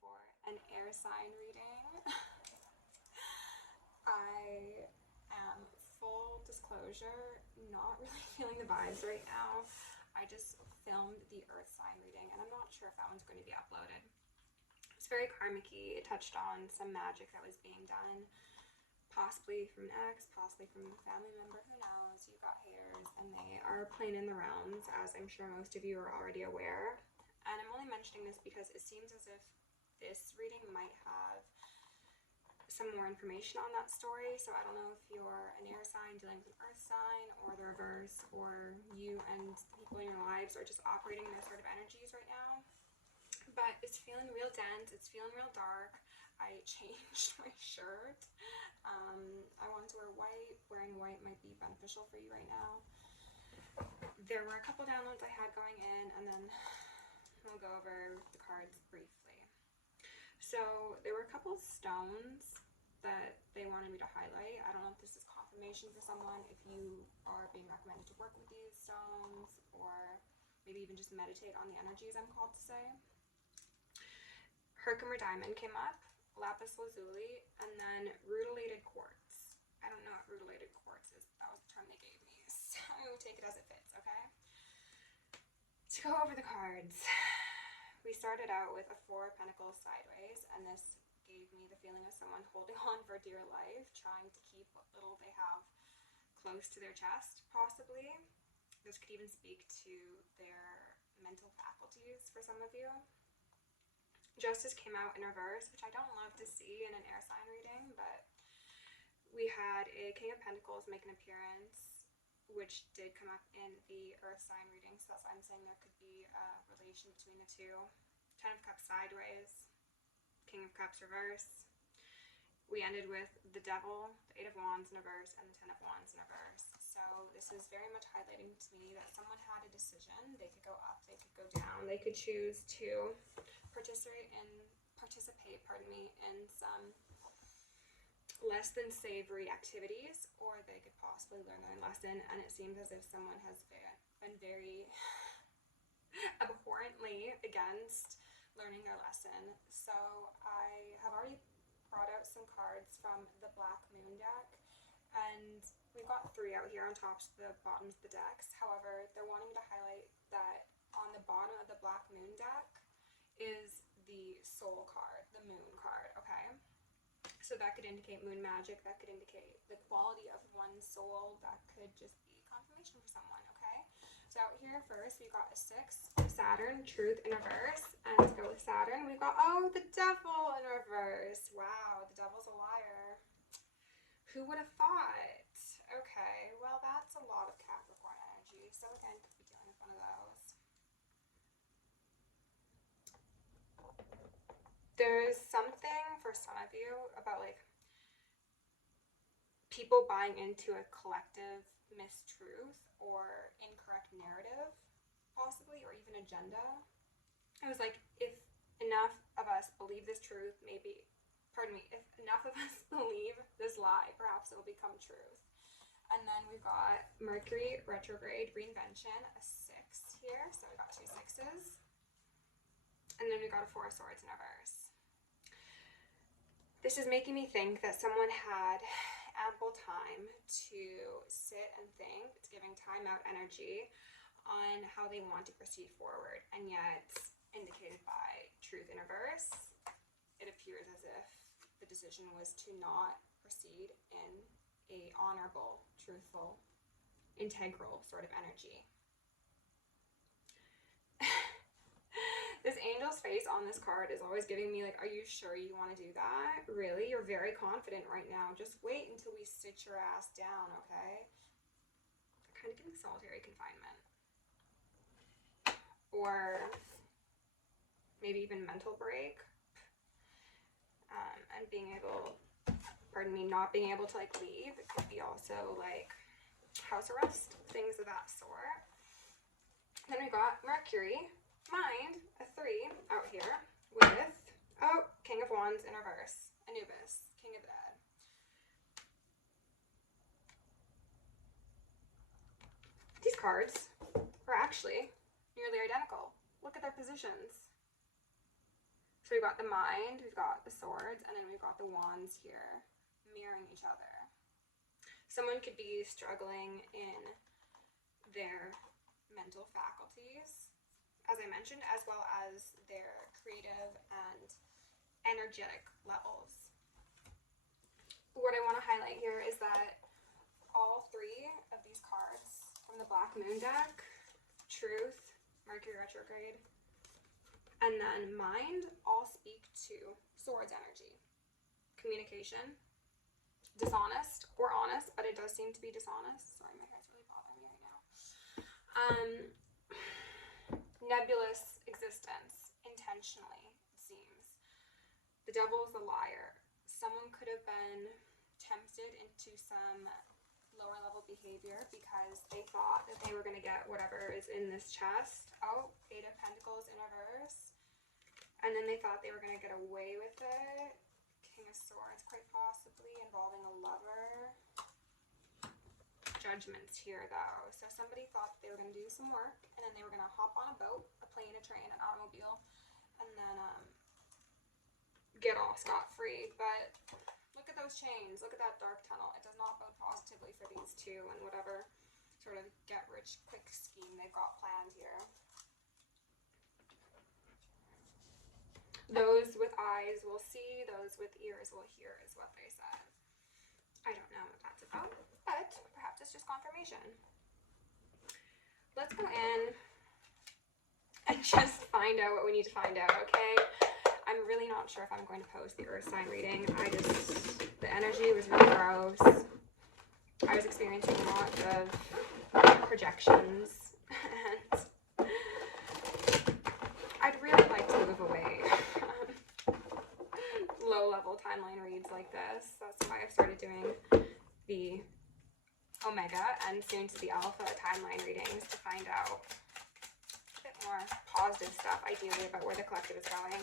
for an air sign reading. I am, full disclosure, not really feeling the vibes right now. I just filmed the earth sign reading and I'm not sure if that one's going to be uploaded. It's very karmic-y. It touched on some magic that was being done, possibly from an ex, possibly from a family member, who knows. You got haters and they are playing in the rounds, as I'm sure most of you are already aware. And I'm only mentioning this because it seems as if this reading might have some more information on that story. So I don't know if you're an air sign dealing with an earth sign, or the reverse, or you and the people in your lives are just operating in those sort of energies right now. But it's feeling real dense, it's feeling real dark. I changed my shirt. I wanted to wear white. Wearing white might be beneficial for you right now. There were a couple downloads I had going in, and then we'll go over the cards briefly. So there were a couple stones that they wanted me to highlight. I don't know if this is confirmation for someone, if you are being recommended to work with these stones, or maybe even just meditate on the energies, I'm called to say. Herkimer diamond came up, lapis lazuli, and then rutilated quartz. I don't know what rutilated quartz is, but that was the term they gave me, so I will take it as it fits, okay? To go over the cards, we started out with a Four of Pentacles sideways, and this gave me the feeling of someone holding on for dear life, trying to keep what little they have close to their chest, possibly. This could even speak to their mental faculties for some of you. Justice came out in reverse, which I don't love to see in an air sign reading, but we had a King of Pentacles make an appearance, which did come up in the earth sign reading, so that's why I'm saying there could be a relation between the two. Ten of Cups sideways, King of Cups reverse. We ended with the Devil, the Eight of Wands in reverse, and the Ten of Wands in reverse. So this is very much highlighting to me that someone had a decision. They could go up, they could go down. They could choose to participate in some less than savory activities, or they could possibly learn their lesson. And it seems as if someone has been very abhorrently against learning their lesson. So I have already brought out some cards from the Black Moon deck, and we've got 3 out here on tops of the bottoms of the decks. However, they're wanting to highlight that on the bottom of the Black Moon deck is the Soul card, the Moon card, okay? So that could indicate moon magic, that could indicate the quality of one's soul, that could just be confirmation for someone, okay? So out here first, we got a 6 of Saturn, truth in reverse, and to go with Saturn, we've got, oh, the Devil in reverse. Wow, the Devil's a liar. Who would have thought? Okay, well, that's a lot of Capricorn energy, so again, could be dealing with one of those. There's something for some of you about like people buying into a collective mistruth or incorrect narrative, possibly, or even agenda. It was like, if enough of us believe this truth, if enough of us believe this lie, perhaps it will become truth. And then we've got Mercury retrograde reinvention, a 6 here, so we got 2 6s. And then we got a 4 of Swords in reverse. This is making me think that someone had ample time to sit and think. It's giving time out energy on how they want to proceed forward, and yet indicated by truth in reverse, it appears as if the decision was to not proceed in a honorable, truthful, integral sort of energy. This angel's face on this card is always giving me like, are you sure you want to do that? Really? You're very confident right now. Just wait until we sit your ass down, okay? I'm kind of getting solitary confinement. Or maybe even mental break. And being able, not being able to like leave. It could be also like house arrest, things of that sort. Then we got Mercury. Mind, a 3 out here with, oh, King of Wands in reverse, Anubis, King of the Dead. These cards are actually nearly identical. Look at their positions. So we've got the mind, we've got the swords, and then we've got the wands here, mirroring each other. Someone could be struggling in their mental faculties, as I mentioned, as well as their creative and energetic levels. What I want to highlight here is that all three of these cards from the Black Moon deck, Truth, Mercury retrograde, and then Mind, all speak to Swords energy. Communication, dishonest or honest, but it does seem to be dishonest. Sorry, my hair's really bothering me right now. Nebulous existence, intentionally, it seems. The devil is a liar. Someone could have been tempted into some lower level behavior because they thought that they were going to get whatever is in this chest. Oh, Eight of Pentacles in reverse. And then they thought they were going to get away with it. King of Swords, quite possibly, involving a lover. Judgments here, though. So somebody thought they were going to do some work, and then they were going to hop on a boat, a plane, a train, an automobile, and then get off scot-free. But look at those chains. Look at that dark tunnel. It does not bode positively for these two and whatever sort of get-rich-quick scheme they've got planned here. Those with eyes will see, those with ears will hear, is what they said. I don't know what that's about, but perhaps it's just confirmation. Let's go in and just find out what we need to find out, okay? I'm really not sure if I'm going to post the Earth sign reading. The energy was really gross. I was experiencing a lot of projections, and I'd really like to move away from low-level timeline reads like this. That's why I've started doing the Omega and soon to be Alpha timeline readings to find out a bit more positive stuff, ideally, about where the collective is going.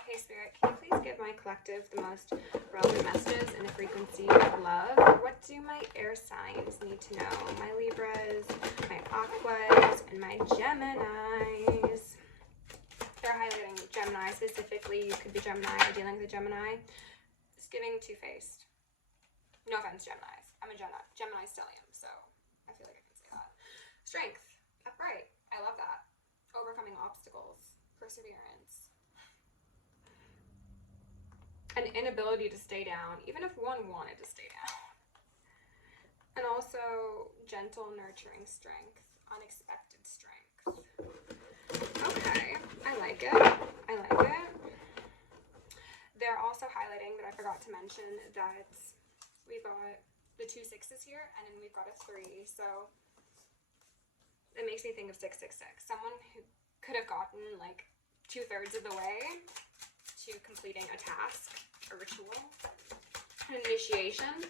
Okay, Spirit, can you please give my collective the most relevant messages in a frequency of love? What do my air signs need to know? My Libras, my Aquas, and my Geminis. They're highlighting Gemini specifically. You could be Gemini or dealing with a Gemini. It's giving two-faced. No offense, Geminis. I'm a Gemini stellium, so I feel like I can say that. Strength, upright. I love that. Overcoming obstacles, perseverance. An inability to stay down, even if one wanted to stay down. And also gentle, nurturing strength, unexpected strength. Okay, I like it. I like it. They're also highlighting that I forgot to mention that we've got the 2 6s here, and then we've got a 3. So it makes me think of 666. Someone who could have gotten like 2/3 of the way to completing a task, a ritual, an initiation.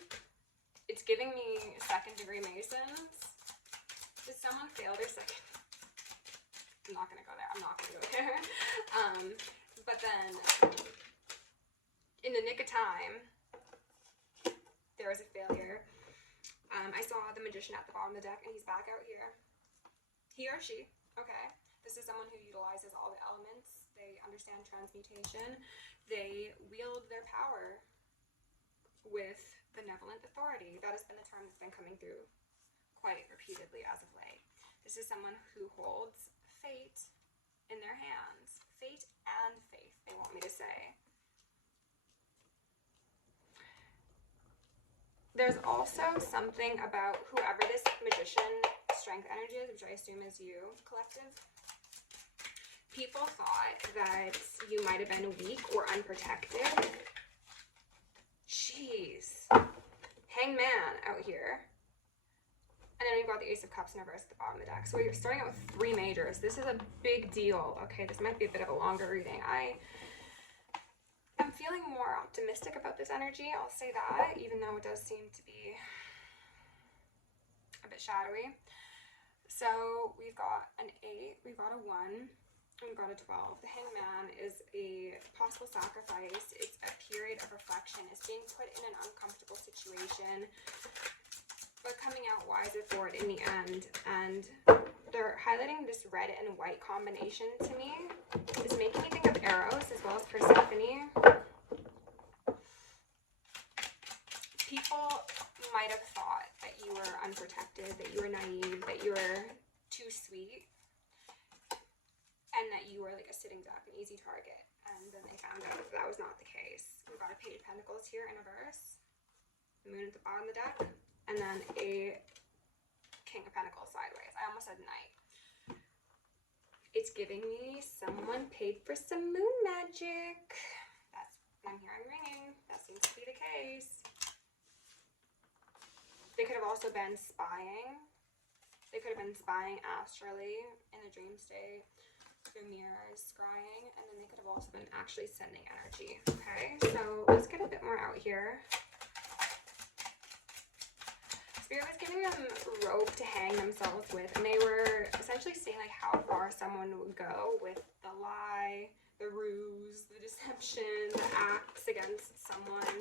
It's giving me 2nd-degree Masons. Did someone fail their second? I'm not gonna go there. I'm not gonna go there. But then, in the nick of time, there was a failure. I saw the Magician at the bottom of the deck, and he's back out here. He or she, okay. This is someone who utilizes all the elements. They understand transmutation. They wield their power with benevolent authority. That has been the term that's been coming through quite repeatedly as of late. This is someone who holds fate in their hands. Fate and faith, they want me to say. There's also something about whoever this Magician strength energy is, which I assume is you, collective. People thought that you might have been weak or unprotected. Jeez. Hangman out here. And then we've got the Ace of Cups in reverse at the bottom of the deck. So we're starting out with 3 majors. This is a big deal. Okay, this might be a bit of a longer reading. I'm feeling more optimistic about this energy, I'll say that, even though it does seem to be a bit shadowy. So we've got an 8, we've got a 1, and we've got a 12. The Hangman is a possible sacrifice. It's a period of reflection. It's being put in an uncomfortable situation, but coming out wiser for it in the end. And they're highlighting this red and white combination to me. It's making me think of Eros as well as Persephone. have thought that you were unprotected, that you were naive, that you were too sweet, and that you were like a sitting duck, an easy target. And then they found out that was not the case. We've got a Page of Pentacles here in reverse, the Moon at the bottom of the deck, and then a King of Pentacles sideways. I almost said Knight. It's giving me someone paid for some moon magic. That's what I'm hearing ringing. That seems to be the case. They could have also been spying. They could have been spying astrally in the dream state, through mirrors, scrying, and then they could have also been actually sending energy. Okay, so let's get a bit more out here. Spirit was giving them rope to hang themselves with, and they were essentially saying like how far someone would go with the lie, the ruse, the deception, the acts against someone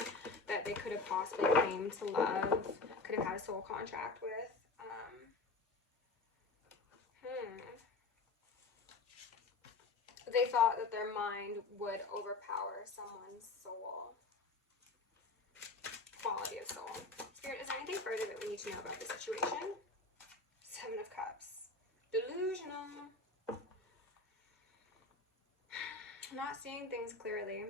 that they could have possibly claimed to love, could have had a soul contract with. They thought that their mind would overpower someone's soul. Quality of soul. Spirit, is there anything further that we need to know about the situation? Seven of Cups. Delusional. I'm not seeing things clearly.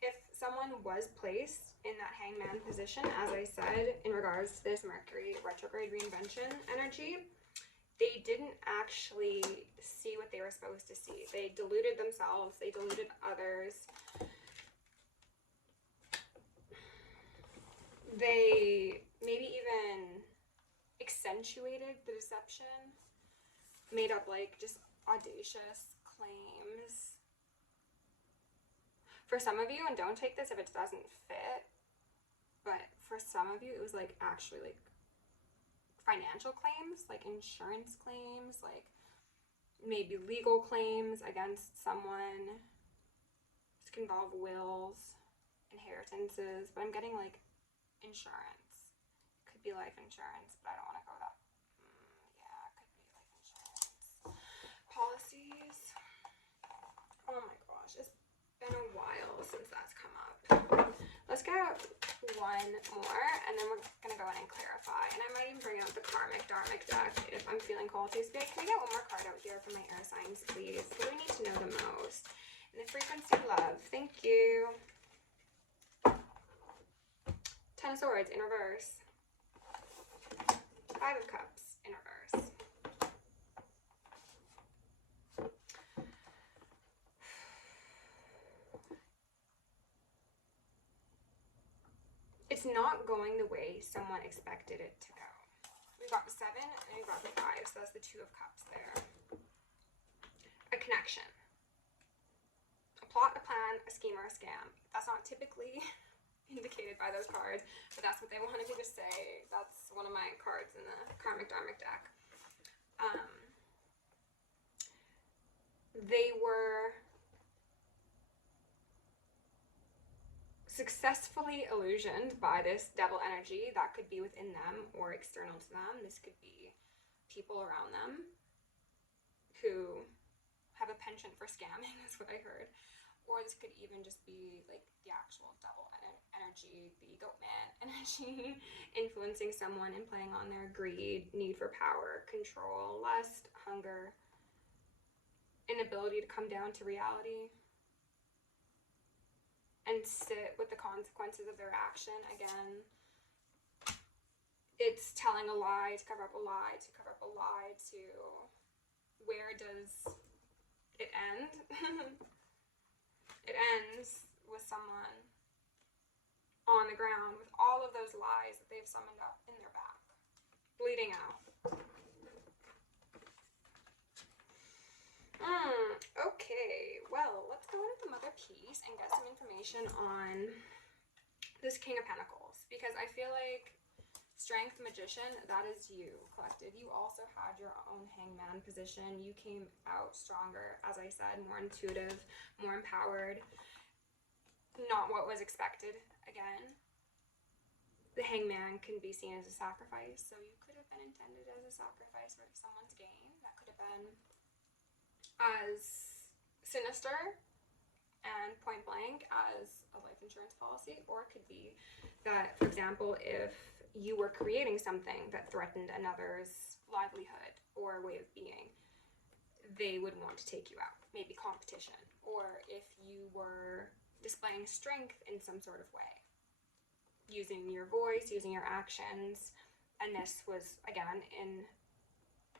If someone was placed in that hangman position, as I said, in regards to this Mercury retrograde reinvention energy, they didn't actually see what they were supposed to see. They deluded themselves. They deluded others. They maybe even accentuated the deception, made up like just audacious claims. For some of you, and don't take this if it doesn't fit, but for some of you, it was like actually like financial claims, like insurance claims, like maybe legal claims against someone. This can involve wills, inheritances, but I'm getting like insurance. Could be life insurance, but I don't want to go that. Yeah, it could be life insurance. Policies. Oh my gosh, it's been a while since that's come up. Let's get one more, and then we're gonna go in and clarify. And I might even bring out the Karmic Dharmic deck if I'm feeling called to. So can we get one more card out here for my air signs, please? Who do I need to know the most? And the frequency of love. Thank you. Ten of Swords in reverse. Five of Cups in reverse. It's not going the way someone expected it to go. We've got the 7 and we've got the 5, so that's the 2 of Cups there. A connection. A plot, a plan, a scheme, or a scam. That's not typically indicated by those cards, but that's what they wanted me to say. That's one of my cards in the Karmic Dharmic deck. They were successfully illusioned by this devil energy that could be within them or external to them. This could be people around them who have a penchant for scamming, is what I heard. Or this could even just be like the actual devil energy, the goat man energy, influencing someone and playing on their greed, need for power, control, lust, hunger, inability to come down to reality and sit with the consequences of their action. Again, it's telling a lie to cover up a lie, to cover up a lie, to where does it end? It ends with someone on the ground with all of those lies that they've summoned up in their back, bleeding out. Okay, well, let's go into the Mother Piece and get some information on this King of Pentacles, because I feel like Strength, Magician, that is you, collective. You also had your own hangman position. You came out stronger, as I said, more intuitive, more empowered. Not what was expected. Again, the hangman can be seen as a sacrifice, so you could have been intended as a sacrifice for someone's gain. That could have been as sinister and point blank as a life insurance policy, or it could be that, for example, if you were creating something that threatened another's livelihood or way of being, they would want to take you out, maybe competition, or if you were displaying strength in some sort of way, using your voice, using your actions, and this was, again, in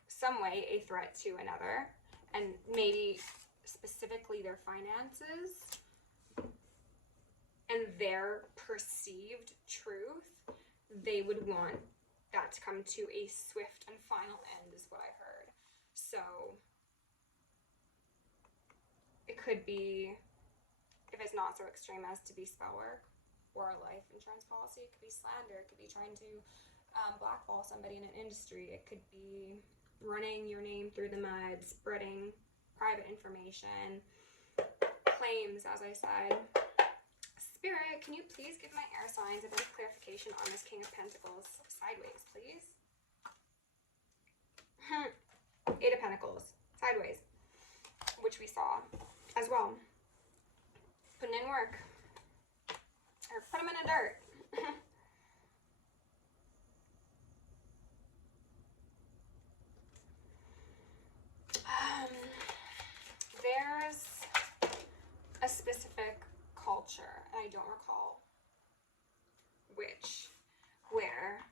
some way a threat to another, and maybe specifically their finances and their perceived truth, they would want that to come to a swift and final end, is what I heard. So it could be, if it's not so extreme as to be spell work or a life insurance policy, it could be slander, it could be trying to blackball somebody in an industry, it could be running your name through the mud, spreading private information, claims, as I said. Spirit, can you please give my air signs a bit of clarification on this King of Pentacles sideways, please? Eight of Pentacles, sideways, which we saw as well. Putting in work. Or put them in the dirt. There's a specific culture, and I don't recall which, where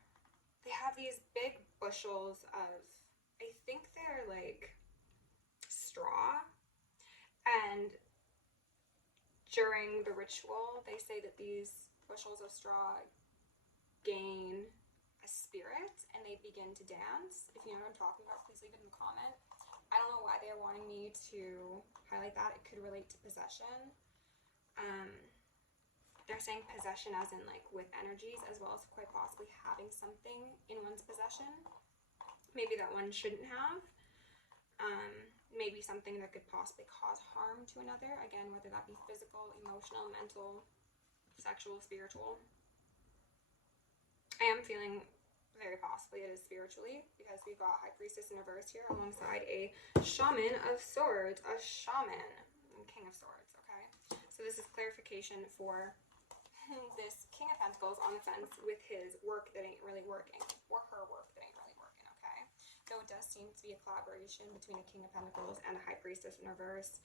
they have these big bushels of, I think they're like straw, and during the ritual they say that these bushels of straw gain a spirit and they begin to dance. If you know what I'm talking about, please leave it in the comment. I don't know why they're wanting me to highlight that. It could relate to possession. They're saying possession as in like with energies, as well as quite possibly having something in one's possession. Maybe that one shouldn't have. Maybe something that could possibly cause harm to another. Again, whether that be physical, emotional, mental, sexual, spiritual. I am feeling very possibly it is spiritually, because we've got High Priestess in reverse here alongside a Shaman of Swords, a Shaman, King of Swords, okay? So this is clarification for this King of Pentacles on the fence with his work that ain't really working, or her work that ain't really working, okay? So it does seem to be a collaboration between a King of Pentacles and a High Priestess in reverse,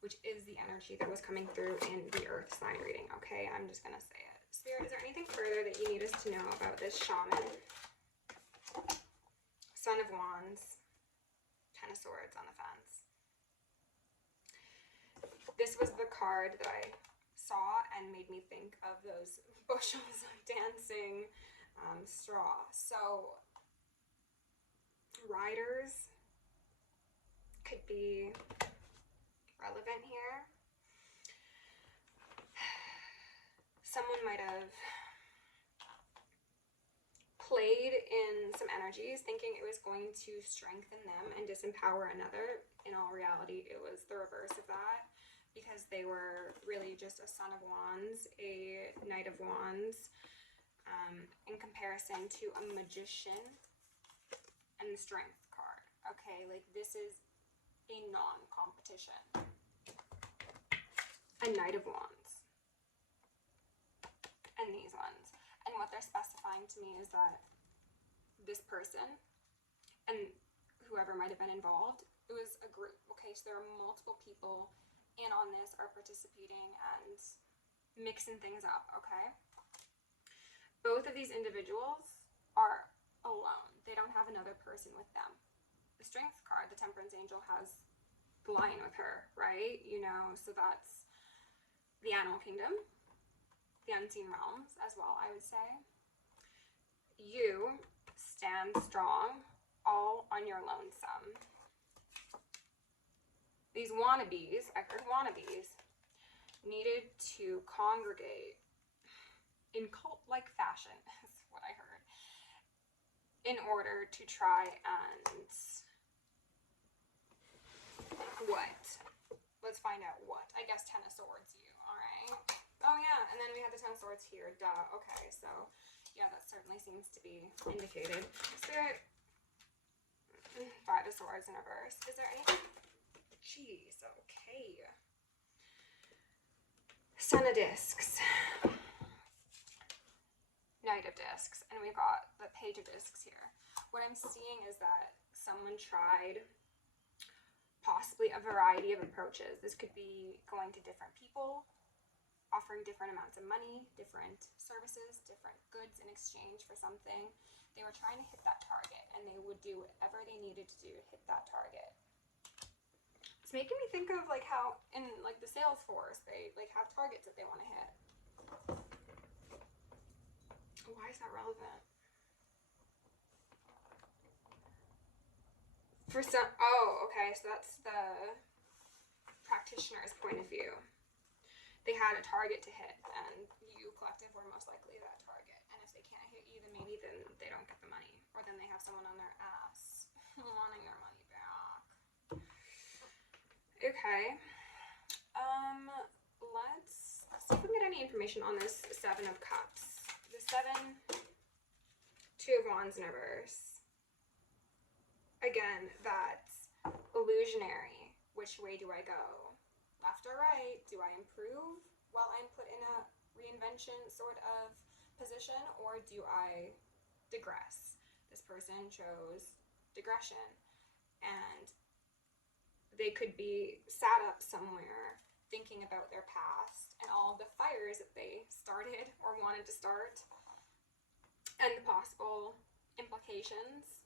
which is the energy that was coming through in the Earth sign reading, okay? I'm just gonna say it. Spirit, is there anything further that you need us to know about this Shaman? Son of Wands, Ten of Swords on the fence. This was the card that I saw and made me think of those bushels of dancing straw. So riders could be relevant here. Someone might have played in some energies thinking it was going to strengthen them and disempower another. In all reality, it was the reverse of that, because they were really just a Son of Wands, a Knight of Wands, in comparison to a Magician and the Strength card. Okay, like this is a non-competition. A Knight of Wands. And these ones. And what they're specifying to me is that this person and whoever might have been involved, it was a group, okay? So there are multiple people in on this, are participating and mixing things up, okay? Both of these individuals are alone. They don't have another person with them. The Strength card, the Temperance Angel, has the Lion with her, right? You know, so that's the Animal Kingdom, the Unseen Realms as well, I would say. You stand strong, all on your lonesome. These wannabes, I heard wannabes, needed to congregate in cult-like fashion, is what I heard, in order to try and what? Let's find out what. I guess Ten of Swords you, alright? Oh yeah, and then we have the Ten of Swords here, duh. Okay, so yeah, that certainly seems to be indicated. Spirit, Five of Swords in reverse. Is there anything? Jeez, okay. Son of Discs. Now Knight of Discs, and we got the Page of Discs here. What I'm seeing is that someone tried possibly a variety of approaches. This could be going to different people, offering different amounts of money, different services, different goods in exchange for something. They were trying to hit that target, and they would do whatever they needed to do to hit that target. It's making me think of like how in like the sales force, they like have targets that they want to hit. Why is that relevant? For some, oh, okay, so that's the practitioner's point of view. They had a target to hit, and you, collective, were most likely that target. And if they can't hit you, then maybe they don't get the money. Or then they have someone on their ass wanting their money back. Okay. Let's see if we can get any information on this Seven of Cups. The Seven, Two of Wands in reverse. Again, that's illusionary. Which way do I go? Left or right? Do I improve while I'm put in a reinvention sort of position, or do I digress? This person chose digression, and they could be sat up somewhere thinking about their past and all of the fires that they started or wanted to start and the possible implications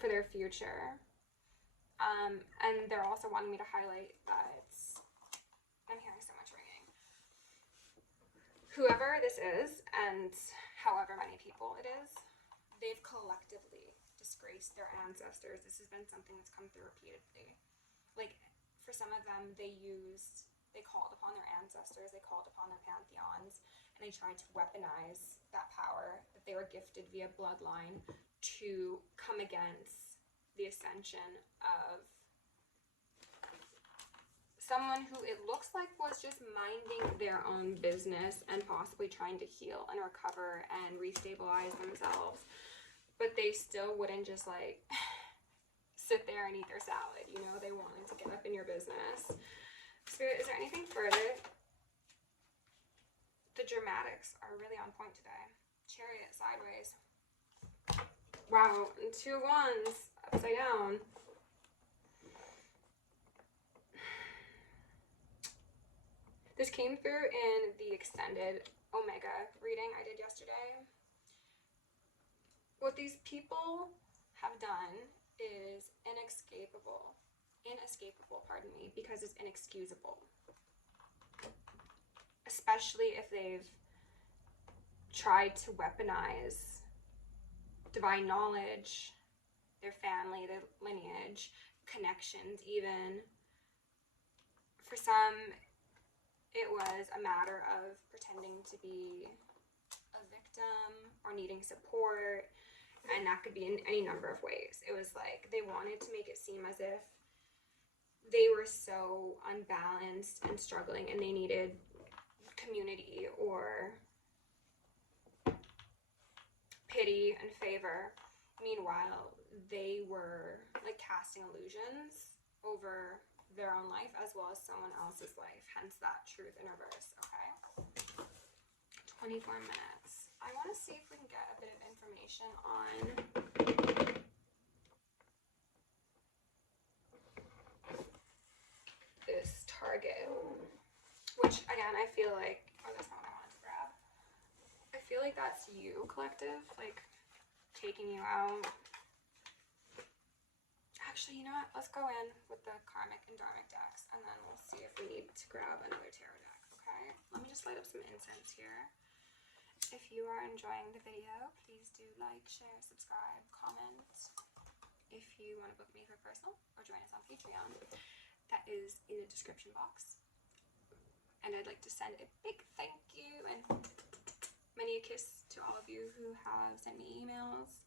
for their future. And they're also wanting me to highlight that I'm hearing so much ringing. Whoever this is, and however many people it is, they've collectively disgraced their ancestors. This has been something that's come through repeatedly. Like, for some of them, they called upon their ancestors, they called upon their pantheons, and they tried to weaponize that power that they were gifted via bloodline to come against the ascension of someone who it looks like was just minding their own business and possibly trying to heal and recover and restabilize themselves, but they still wouldn't just like sit there and eat their salad, you know. They wanted to get up in your business. Spirit, is there anything further? The dramatics are really on point today. Chariot sideways. Wow, and Two of Wands upside down. This came through in the extended Omega reading I did yesterday. What these people have done is inescapable, because it's inexcusable. Especially if they've tried to weaponize divine knowledge, their family, their lineage, connections even. For some, it was a matter of pretending to be a victim or needing support, and that could be in any number of ways. It was like they wanted to make it seem as if they were so unbalanced and struggling and they needed community or pity and favor. Meanwhile, they were like casting illusions over their own life as well as someone else's life, hence that truth in reverse. Okay, 24 minutes. I want to see if we can get a bit of information on this target, which again I feel like, oh, that's not what I wanted to grab. I feel like that's you, collective, like taking you out. Actually, you know what? Let's go in with the karmic and dharmic decks, and then we'll see if we need to grab another tarot deck, okay? Let me just light up some incense here. If you are enjoying the video, please do like, share, subscribe, comment. If you want to book me for personal or join us on Patreon, that is in the description box. And I'd like to send a big thank you and many a kiss to all of you who have sent me emails,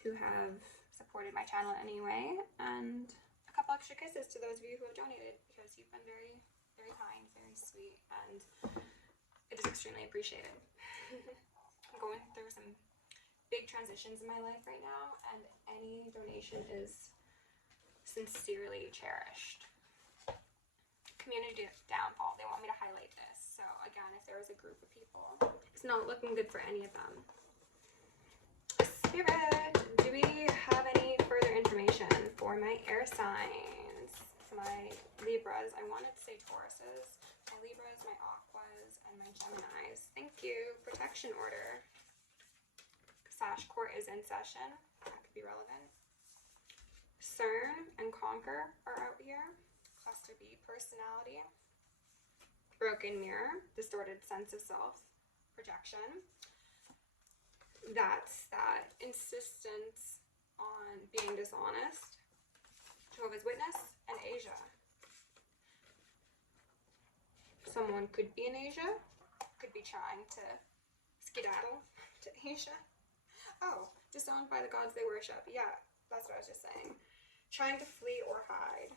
who have supported my channel in any way, and a couple extra kisses to those of you who have donated, because you've been very, very kind, very sweet, and it is extremely appreciated. I'm going through some big transitions in my life right now, and any donation is sincerely cherished. Community downfall. They want me to highlight this. So again, if there is a group of people, it's not looking good for any of them. Spirit, do we have any further information for my air signs? My Libras. I wanted to say Tauruses. My Libras, my Aquas, and my Geminis. Thank you. Protection order. Sash court is in session. That could be relevant. CERN and Conquer are out here. Cluster B, personality. Broken mirror, distorted sense of self, projection. That's that insistence on being dishonest. Jehovah's Witness and Asia. Someone could be in Asia, could be trying to skedaddle to Asia. Oh, disowned by the gods they worship. Yeah, that's what I was just saying. Trying to flee or hide.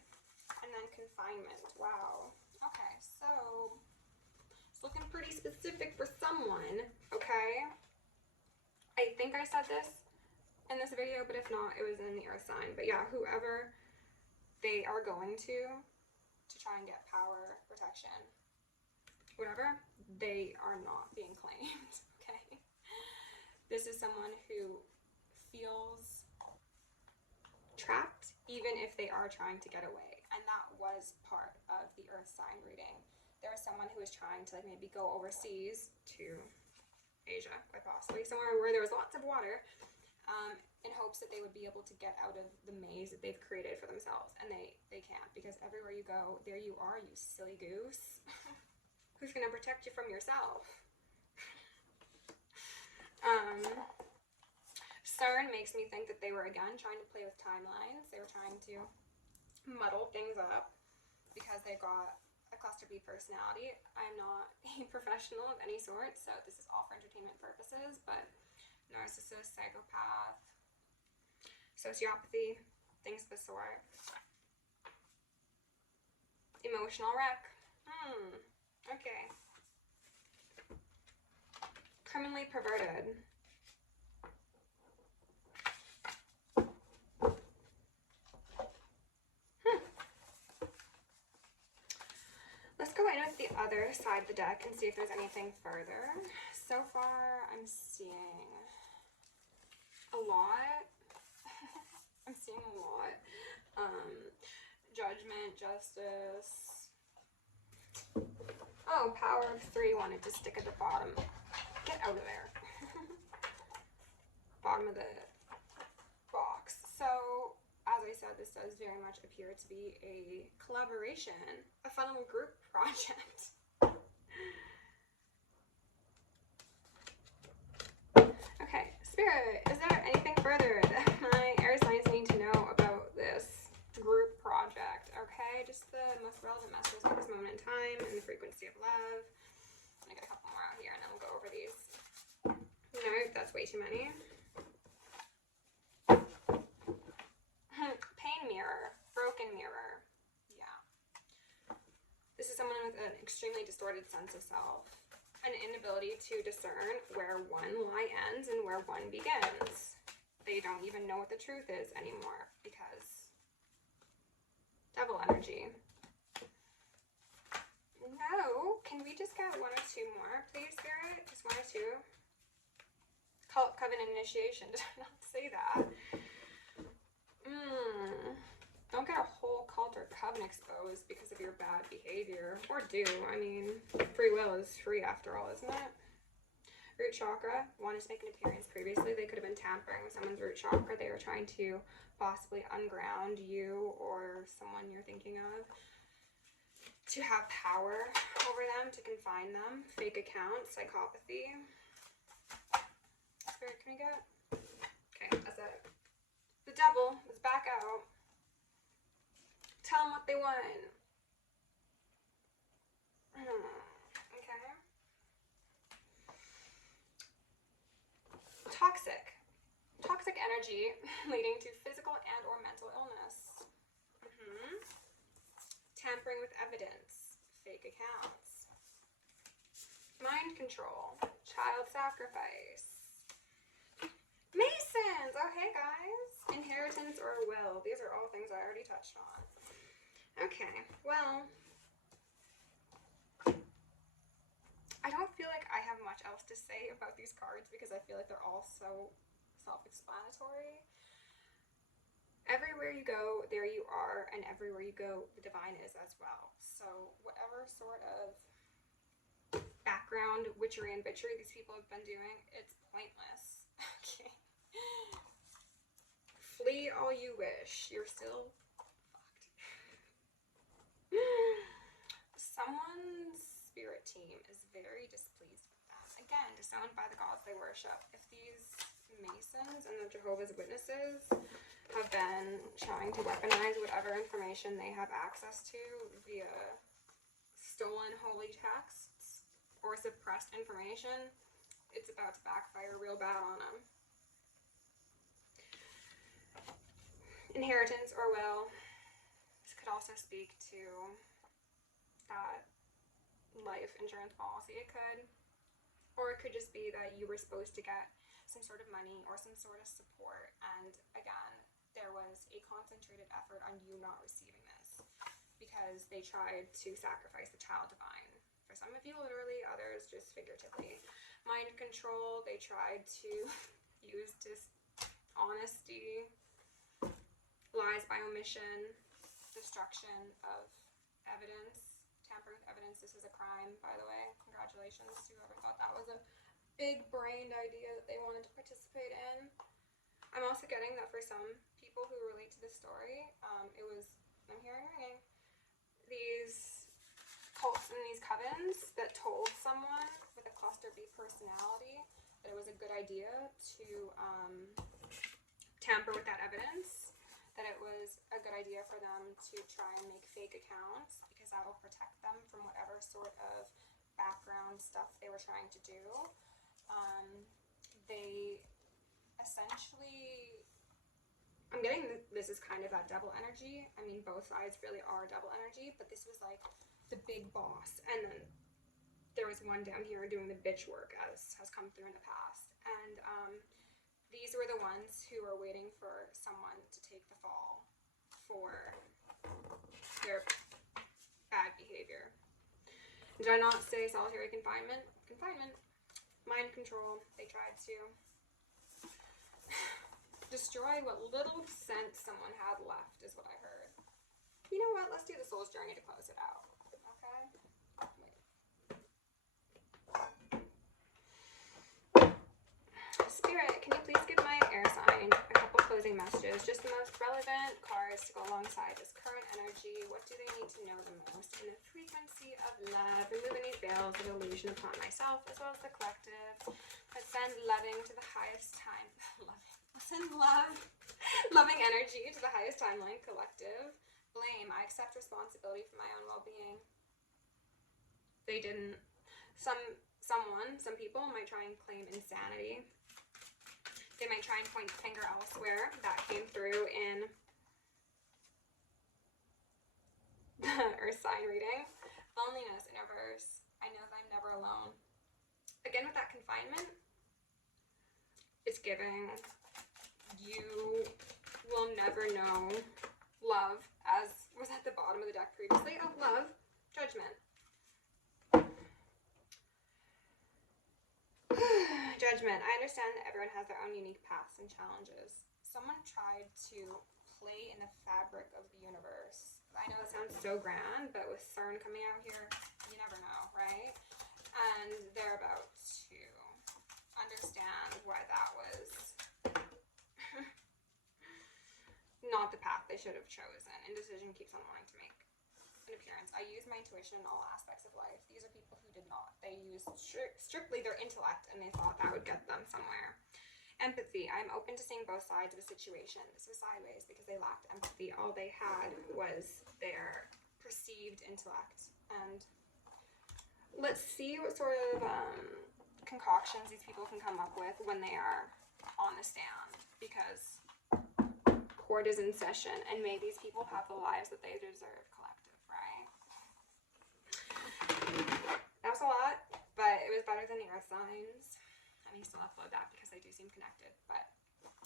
And then confinement. Wow. Okay, so it's looking pretty specific for someone, okay? I think I said this in this video, but if not, it was in the earth sign. But yeah, whoever they are going to try and get power, protection, whatever, they are not being claimed, okay? This is someone who feels trapped, even if they are trying to get away. And that was part of the earth sign reading. There was someone who was trying to like maybe go overseas to Asia, quite possibly, somewhere where there was lots of water, in hopes that they would be able to get out of the maze that they've created for themselves. And they can't, because everywhere you go, there you are, you silly goose. Who's going to protect you from yourself? CERN makes me think that they were, again, trying to play with timelines. They were trying to muddle things up because they got a cluster B personality. I'm not a professional of any sort, so this is all for entertainment purposes, but narcissist, psychopath, sociopathy, things of the sort. Emotional wreck. Okay. Criminally perverted. Let's go in with the other side of the deck and see if there's anything further. So far, I'm seeing a lot. I'm seeing a lot. Judgment, justice. Oh, power of 3 wanted to stick at the bottom. Get out of there. Bottom of the box. So, as I said, this does very much appear to be a collaboration, a fun little group project. Okay, Spirit, is there anything further that my air signs need to know about this group project? Okay, just the most relevant messages at this moment in time and the frequency of love. I'm gonna get a couple more out here and then we'll go over these. No, that's way too many. Pain mirror, broken mirror. Yeah. This is someone with an extremely distorted sense of self. An inability to discern where one lie ends and where one begins. They don't even know what the truth is anymore because devil energy. No, can we just get 1 or 2 more, please, Spirit? Just 1 or 2. Cult, covenant, initiation. Did I not say that? Don't get a whole cult or coven exposed because of your bad behavior. Or do. I mean, free will is free after all, isn't it? Root chakra. Wanted to make an appearance previously. They could have been tampering with someone's root chakra. They were trying to possibly unground you or someone you're thinking of to have power over them, to confine them. Fake account. Psychopathy. Spirit, can we get? Okay, that's it. The devil is back out. Tell them what they want. Okay. Toxic. Toxic energy leading to physical and or mental illness. Tampering with evidence. Fake accounts. Mind control. Child sacrifice. Masons! Oh, hey guys. Inheritance or will. These are all things I already touched on. Okay, well, much else to say about these cards because I feel like they're all so self-explanatory. Everywhere you go, there you are, and everywhere you go, the divine is as well. So whatever sort of background witchery and bitchery these people have been doing, it's pointless. Okay. Flee all you wish. You're still fucked. Someone's spirit team is very displeased with them. Again, disowned by the gods they worship. If these Masons and the Jehovah's Witnesses have been trying to weaponize whatever information they have access to via stolen holy texts or suppressed information, it's about to backfire real bad on them. Inheritance or will. This could also speak to that life insurance policy. It could. Or it could just be that you were supposed to get some sort of money or some sort of support, and again, there was a concentrated effort on you not receiving this because they tried to sacrifice the child divine. For some of you, literally, others just figuratively. Mind control, they tried to use dishonesty, lies by omission, destruction of evidence, tampering with evidence. This is a crime, by the way. Congratulations to whoever thought that was a big-brained idea that they wanted to participate in. I'm also getting that for some people who relate to this story, it was, I'm hearing ringing, these cults and these covens that told someone with a cluster B personality that it was a good idea to tamper with that evidence, that it was a good idea for them to try and make fake accounts because that will protect them from whatever sort of background stuff they were trying to do. They essentially, I'm getting this is kind of that double energy. I mean, both sides really are double energy, but this was like the big boss, and then there was one down here doing the bitch work, as has come through in the past. And these were the ones who were waiting for someone to take the fall for their bad behavior. Did I not say solitary confinement? Confinement. Mind control. They tried to destroy what little sense someone had left, is what I heard. You know what? Let's do the soul's journey to close it out. Okay? Wait. Spirit, can you please give my air sign a couple closing messages? Just the most relevant cards to go alongside this current energy. What do they need to know the most in the frequency of love? Remove any veils of illusion upon myself as well as the collective. But send loving to the highest time. Send loving energy to the highest timeline collective. Blame. I accept responsibility for my own well-being. They didn't. Some people might try and claim insanity. They might try and point the finger elsewhere. That came through in the Earth sign reading. Loneliness in reverse. I know that I'm never alone. Again, with that confinement, it's giving you will never know love, as was at the bottom of the deck previously. Oh, love, judgment. Judgment. I understand that everyone has their own unique paths and challenges. Someone tried to play in the fabric of the universe. I know it sounds so grand, but with CERN coming out here, you never know, right? And they're about to understand why that was not the path they should have chosen. Indecision keeps on wanting to make an appearance. I use my intuition in all aspects of life. These are people who did not. They used strictly their intellect, and they thought that would get them somewhere. Empathy. I'm open to seeing both sides of a situation. This was sideways because they lacked empathy. All they had was their perceived intellect. And let's see what sort of concoctions these people can come up with when they are on the stand, because court is in session, and may these people have the lives that they deserve, collective, right? That was a lot, but it was better than the earth signs. I need to still upload that because they do seem connected. But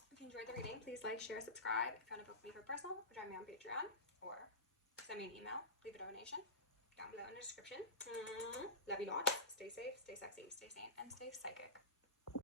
if you enjoyed the reading, please like, share, subscribe. If you want to book me for personal, or join me on Patreon, or send me an email, leave a donation down below in the description. Love you lots. Stay safe. safe, stay sexy, stay sane, and stay psychic.